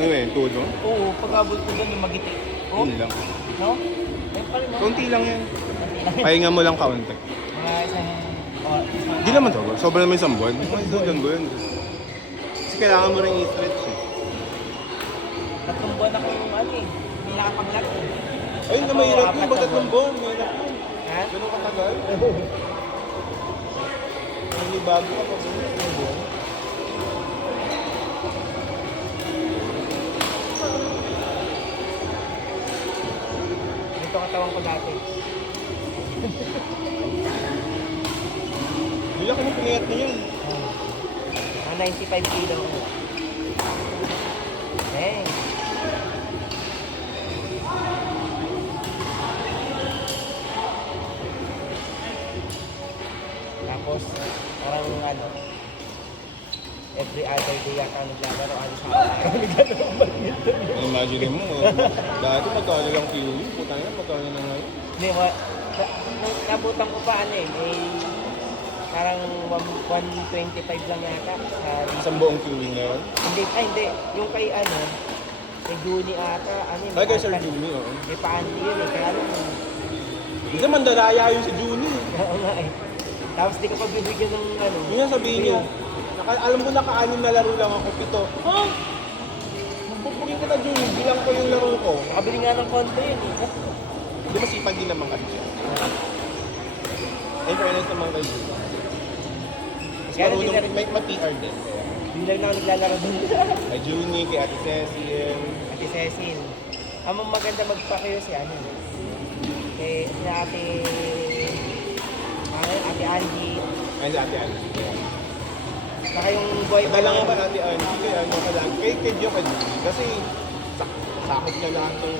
Ano eh, todo? Oo, pag-abot ko doon yung magiti. Oh, Yun lang. no? Ayun pa rin, no? Konti lang yan. Konti lang. Pahinga mo lang kaunti. Mga isang Di naman sobra. Sobra naman isang buwan. Mga isang linggo yun. Kasi kailangan mo rin i-stretch eh. tatlong buwan ako yung ano eh. Hindi nakapaglaro. Ayun na Ako, mahirap apat yun. na Pag tatlong buwan. buwan, mahirap yun. Ha? Ganun katagal. May bago ka pag tatlong buwan. Dito katawan ko dati. Wala ka nang pinayat na yan. Mga 95 kilo. Eh. Tapos, parang ano, every other day yata naglalaro, ano sa araw naglalaro badminton. Imagine mo, dati magkano lang kilo yun. Puta na, magkano na ngayon. Hindi, nung nabutan ko pa ano eh, may parang 125 lang yata sa Isang buong queuing na yun. hindi, yung kay ano, kay Juni ata, ano yun, Ay, kay Sir Juni, oo. may paanti yun eh, kaya ano, Hindi naman daraya yun si Juni. oo nga eh. Tapos di ka pa bibigyan ng ano, Yun nga sabihin niya, alam ko naka-anim na laro lang ako, 7. Ha? Pupugin kita Juni, bilang ko yung laro ko. nakabili nga ng konti yun eh. Hindi masipag din naman kasi siya. Ay, fairness naman kay Juni. Mas Kaya hindi na marunong, rin- may ma-PR din. Hindi lang ako naglalaro dun. Kay Juni, kay Ate Cecil. Ate Cecil. Ang maganda magpa-kayo si ano. Kay si Ate... Ate Angie. Ay, si Ate Ann. Saka yung boy Kaya lang naman Ate Ann, kay ano ka lang, kay Tedyo ka Juni. Kasi sakot niya lahat ng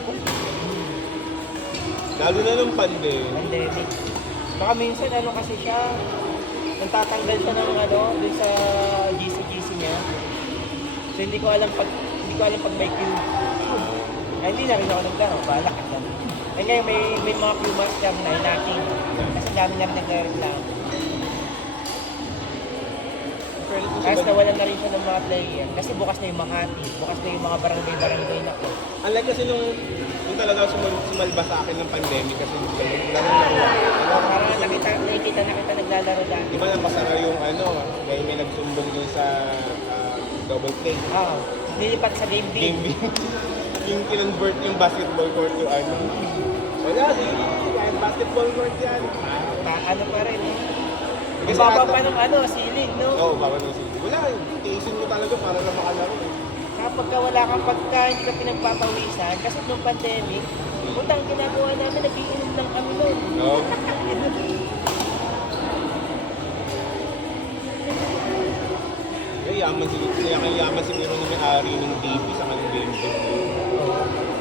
lalo na nung pandemic. Baka minsan ano kasi siya, nagtatanggal siya ng ano, dun sa GC niya. So hindi ko alam pag may queue. Ay, hindi na rin ako naglaro, bahala ka lang. Ay ngayon may mga queue master na inaking. Kasi dami na rin nagre-reklamo. Tapos nawalan na rin siya ng mga player. Kasi bukas na yung Makati, bukas na yung mga barangay na ko. Unlike kasi nung talaga sumalba sa akin ng pandemic kasi laro. Parang nakita na kita naglalaro dati. Di ba napasara yung ano, dahil may nagsumbong dun sa double play. Oo. Nilipat sa game Game B. B. Yung kinonvert yung basketball court to ano. Wala, sige, kahit basketball court yan. Ano pa rin eh. Kasi Baba ata- pa ng ano, ceiling, no? Oo, bawal mo sige. Wala, tiisin mo talaga para na makalaro. Kapag wala kang pagka, hindi ka pinagpapawisan, kasi nung pandemic, utang ginagawa namin, nagiinom lang kami noon. No? Kaya yaman siguro na may-ari ng TV sa kanong game din.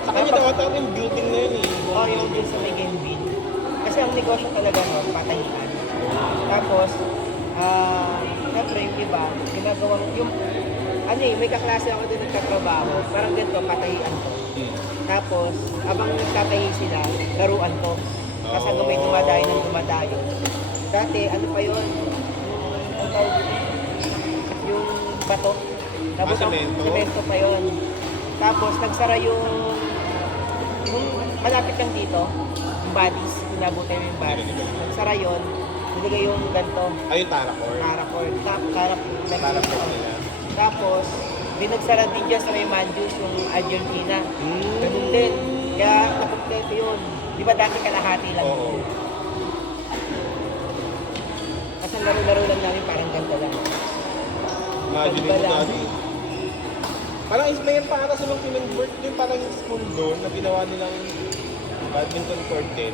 Sa kanya tawag yung building na yun eh. Oo, yung din sa may game bin. Kasi ang negosyo talaga no, patahian. Tapos, syempre yung iba, ginagawang yung, ano eh, may kaklase ako din nagtatrabaho, parang ganito, patahian to. Tapos, abang nagtatahi sila, laruan to. Kasi hanggang may dumadayo ng dumadayo. Dati, ano pa yun? Ang tawag dito? Yung bato. Tapos, semento. semento pa yun. Tapos, nagsara yung malapit lang dito, yung bodies, inabutan mo yung bodies. Nagsara yun, nilagay yung ganito, Ayun, Taracord. paracord, Taracord nila. tapos, nagsara din dyan sa may Manjus, yung Argentina. Ganun din. Kaya nakumpleto yun. Di ba dati kalahati lang? Oo. Kasi ang laro-laro lang namin parang ganito lang. Imagine mo Iba lang. dati. Parang may para sa mga kinonvert yung parang school doon na ginawa nilang badminton court din.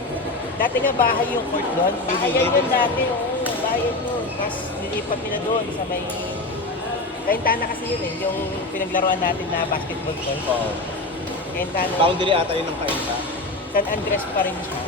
Dati nga bahay yung court doon. Bahayan Hindi, yun dati, oo. Bahayan yun. Tapos nilipat nila doon sa may... Kaintana kasi yun eh, yung pinaglaruan natin na basketball court. Oo. Kaintana. Boundary ata yun ng Kainta. San Andres pa rin siya.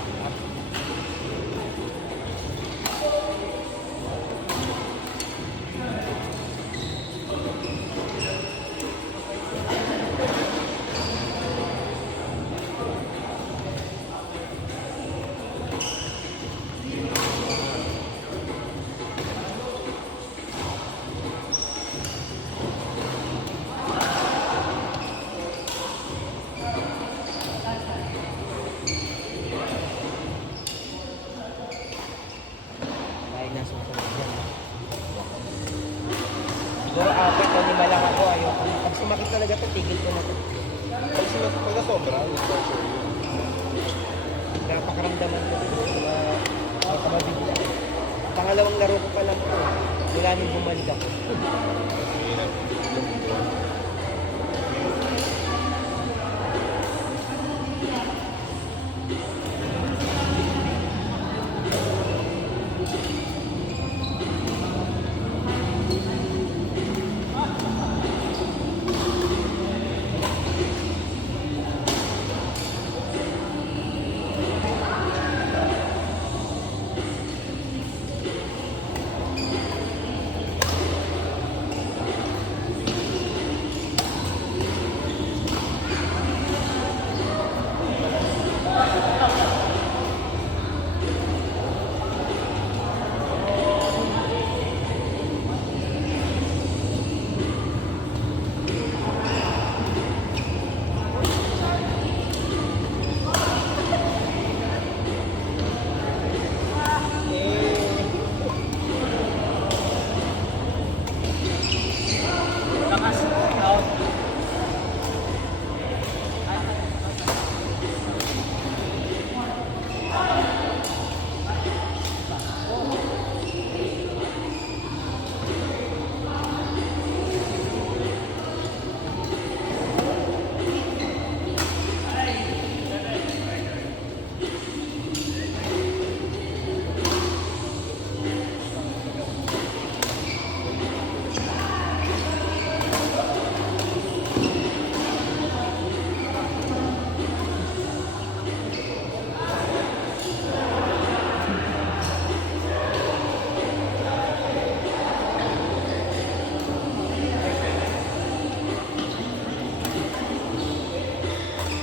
Sobra, yung pressure yun. Napakaramdaman ko. Nakamabigla. Pangalawang laro ko pa lang po. Mula nung bumalik ako. Mahirap.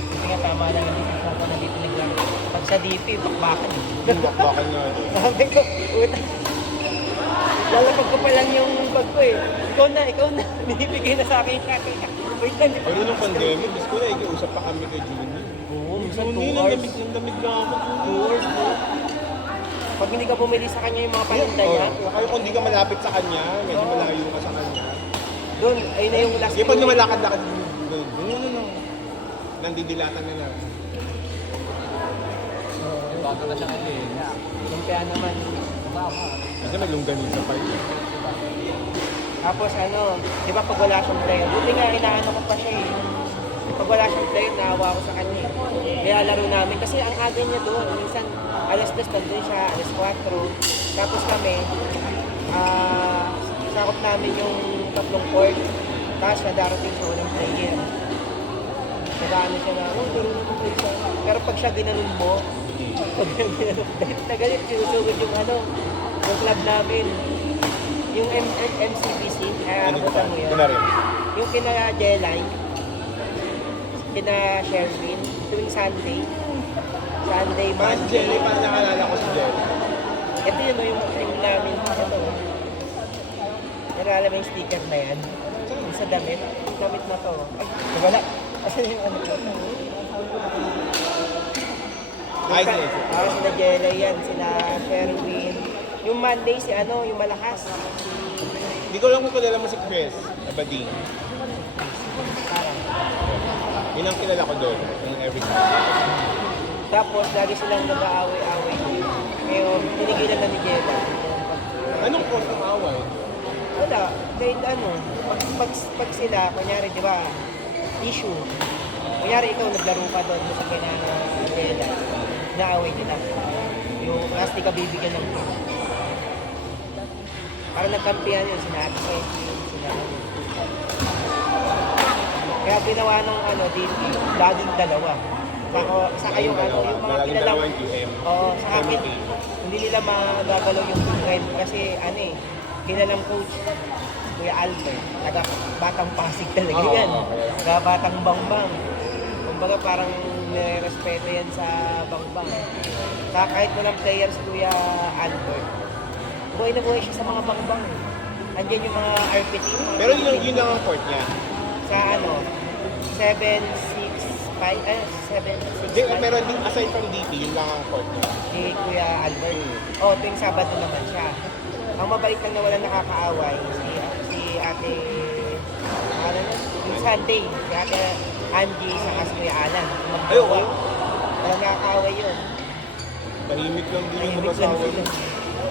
Kasi nga tama lang yung dito ako na dito naglaro. Pag sa DP, bakbakan eh. Bakbakan nga doon. Sabi ko, puta. Lalapag ko pa lang yung bag ko eh. Ikaw na. Binibigay na sa akin yung shot. Wait lang. Pero nung pandemic, gusto ko na ikiusap pa kami kay Juni. Oo, minsan 2 Juni, hours. lamig na ako. 2 hours po. Pag hindi ka bumili sa kanya yung mga paninda niya, Kaya kung hindi ka malapit sa kanya, medyo Oo. malayo ka sa kanya. doon, ayun na yung last Yung pag two. lumalakad-lakad, doon. Nandidilatan na lang. Bata na siya ngayon. Lumpia naman. Kasi may lungganin sa park. Tapos ano, di ba pag wala siyang player, buti nga inaano ko pa siya eh. Pag wala siyang player, naawa ko sa kanya eh. Kaya laro namin, kasi ang aga niya doon, minsan alas 2 nandun siya, alas 4. Tapos kami, sakop namin yung tatlong court. Tapos na darating sa unang player. Nagaano siya na, oh, laro naman kayo siya. Pero pag siya ginanon mo, pag ginanon, galit na galit, sinusugod yung ano, yung club namin. Yung MCBC, abutan mo yan. Ito na rin. Yung kina Jelay, kina Sherwin, tuwing Sunday, Mas Jelly, parang nakalala ko si Jelly. ito yun, yung team namin. Ito. Nalala mo yung sticker na yan? Yung sa damit. Yung damit na to. Ay, wala. Kasi yung ano to. Ay, sige. Sila Jelay yan, sila Sherwin. Yung Monday, si ano, yung malakas. Hindi ko lang kung kilala mo si Chris Abading. Parang. Yun ang kilala ko doon. Yung every Sunday. Tapos, lagi silang nag-aaway-aaway. Ngayon, tinigilan na ni Jelay. Anong cause ng away? Wala. Kahit ano, pag sila, kunyari, di ba, issue. Kunyari, ikaw naglaro ka doon sa kina-Jelay. Naaway nila. Yung last di ka bibigyan ng game. Parang nagkampihan yun, sina Ate Kenji, sina ano. Kaya ginawa ng ano, dito, laging dalawa. Saka yung ano, yung mga Laging kilala. dalawang QM. Oo, sa akin, MK. hindi nila magagalaw yung trend kasi ano eh, kilalang coach, Kuya Albert, taga Batang Pasig talaga Oo, yan. oo, kaya. Taga Batang Bangbang. Kumbaga parang nire-respeto yan sa Bangbang. Saka kahit walang players Kuya Albert, buhay na buhay siya sa mga Bangbang. Andiyan yung mga RP team. Pero yun lang ang court niya. Sa ano, 7-6-5, 7-6-5. Pero aside from DP, yun lang ang court niya. Si Kuya Albert. Oh, tuwing Sabado naman siya. Ang mabait lang na wala nakakaaway, si ate, ano na, yung Sunday, si ate Angie sa Kuya Alan. Ay, oo. Walang nakakaway yun. Tahimik lang din yung Tahimik lang mag-asawa sila. mo.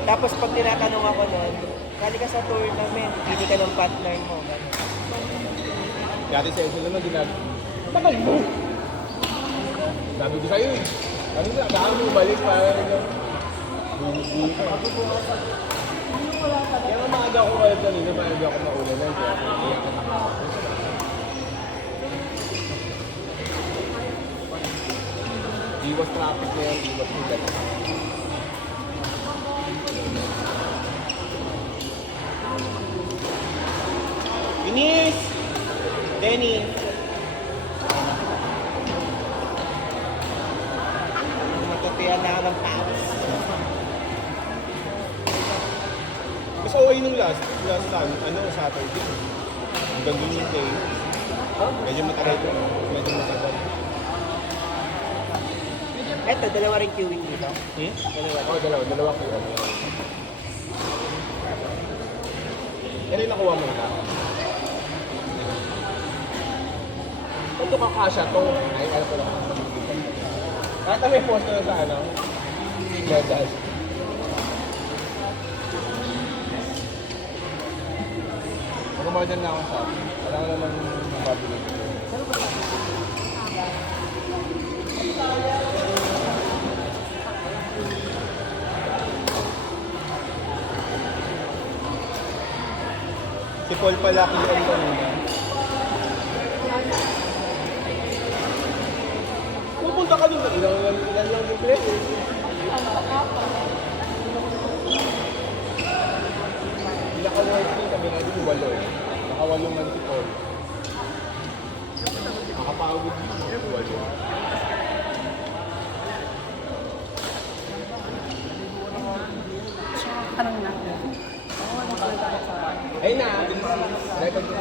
Tapos pag tinatanong ako nun, kali ka sa tournament, hindi ka ng partner mo. Ganun. Dati sa Excel naman, tagal mo! Sabi ko sa'yo eh. Ano na, saan mo balik para bumibili ka. Kaya nga maaga ako kalit kanina, maaga ako mauna na. Kaya kaya ka na. Iwas traffic na yan, iwas ulan. Denise! Denny! Matutuyan na ako ng paus. Mas okay nung last time, Saturday. Hanggang dun yung day. Medyo matagal ko. Medyo matagal. Eto, dalawa rin queuing dito. Dalawa. Oo, dalawa ko yun. Yan yung nakuha mo na. Kung ito kakasya to, ay ano ko lang. Kata may post na sa ano? Medal. Mag-modern na ako sa wala ko naman mababili. Si Paul pala kiyan kanina. Pupunta ka doon. Ilan lang yung play. Naka-working kami na doon, 8. Naka-8 man si Paul. Nakapagod dito, 8. Tanong na. Ayun na, record ko.